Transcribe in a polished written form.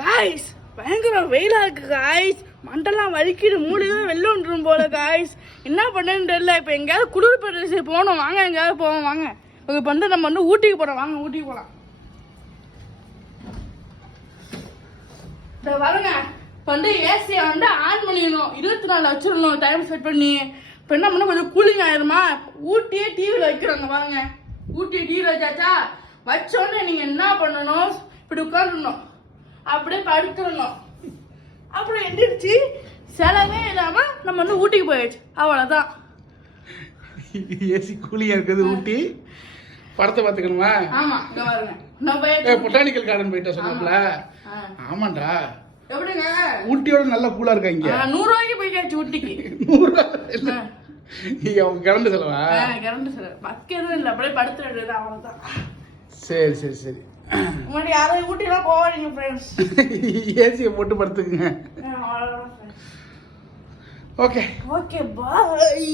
Guys பயங்கர வெயிலா இருக்கு காய்ஸ். மண்டெல்லாம் வலிக்கிது, மூளையெல்லாம் வெளில வந்துடும் போல காய்ஸ். என்ன பண்ணேன்னு தெரியல. இப்போ எங்கேயாவது குளிர் பிரதேசம் போகணும் வாங்க, எங்கேயாவது போவோம் வாங்க. இப்போ வந்து நம்ம வந்து ஊட்டிக்கு போகிறோம் வாங்க, ஊட்டிக்கு போகலாம். இந்த பாருங்க, இப்போ வந்து ஏசியை வந்து ஆன் பண்ணிடணும், 24 வச்சிடணும் டைம் செட் பண்ணி. இப்போ என்ன பண்ண கொஞ்சம் கூலிங் ஆயிருமா, ஊட்டியே டிவியில் வைக்கிறோங்க பாருங்க. ஊட்டி டிவியில் வச்சாச்சா, வச்சோடனே நீங்கள் என்ன பண்ணணும், இப்படி உட்காந்துடணும், அப்படியே படுத்துடணும். அப்புறம் எந்திரிச்சு செலவே இல்லாம நம்ம வந்து ஊட்டிக்கு போயாச்சு, அவ்வளவுதான். ஏசி கூலியா இருக்குது ஊட்டி. படத்தை பார்த்துக்கணுமா? ஆமா, இங்க பாருங்க. நம்ம பொட்டானிக்கல் கார்டன் போயிட்டா சொன்னாப்ல. ஆமாண்டா. எப்படிங்க ஊட்டியோட நல்லா கூலா இருக்கா இங்க? 100 ரூபாய்க்கு போயாச்சு ஊட்டிக்கு. 100 கரண்ட் செலவா? கரண்ட் செலவு பக்கு எதுவும் இல்லை, அப்படியே படுத்துறது அவ்வளவுதான். சரி சரி சரி. முன்னாடி யாராவது ஊட்டிலாம் போவாதீங்க ஃப்ரெண்ட்ஸ். ஏசியை போட்டு படுத்துக்குங்க. அவ்வளவுதான். Okay okay bye.